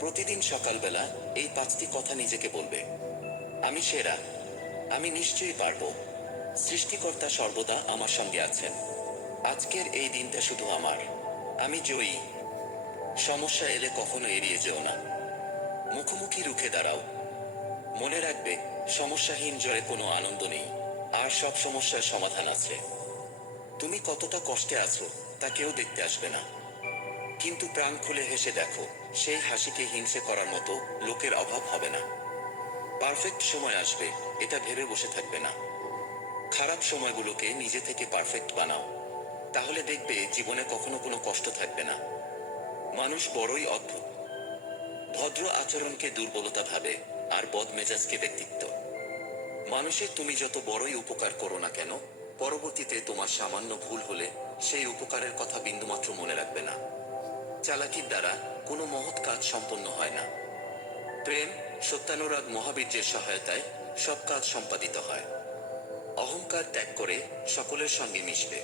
প্রতিদিন সকালবেলা এই 5টি কথা নিজেকে বলবে। আমি সেরা, আমি নিশ্চয়ই পারব, সৃষ্টিকর্তা সর্বদা আমার সঙ্গে আছেন, আজকের এই দিনটা শুধু আমার, আমি জয়ী। সমস্যা এলে কখনো এড়িয়ে যেও না, মুখোমুখি রুখে দাঁড়াও। মনে রাখবে, সমস্যাহীন জয়ে কোনো আনন্দ নেই, আর সব সমস্যার সমাধান আছে। তুমি কতটা কষ্টে আছো তা কেউ দেখতে আসবে না, কিন্তু প্রাণ খুলে হেসে দেখো, সেই হাসিকে হিংসে করার মতো লোকের অভাব হবে না। পারফেক্ট সময় আসবে, এটা ভেবে বসে থাকবে না। খারাপ সময়গুলোকে নিজে থেকে পারফেক্ট বানাও, তাহলে দেখবে জীবনে কখনো কোনো কষ্ট থাকবে না। মানুষ বড়ই অদ্ভুত, ভদ্র আচরণকে দুর্বলতা ভাবে, আর বদমেজাজকে ব্যক্তিত্ব। মানুষের তুমি যত বড়ই উপকার করো না কেন, পরবর্তীতে তোমার সামান্য ভুল হলে সেই উপকারের কথা বিন্দুমাত্র মনে রাখবে না। চালাকির দ্বারা কোনো মহৎ কাজ সম্পন্ন হয় না। প্রেম, সত্যানুরাগ, মহাবীর্যের সহায়তায় সব কাজ সম্পাদিত হয়। অহংকার ত্যাগ করে সকলের সঙ্গে মিশবে।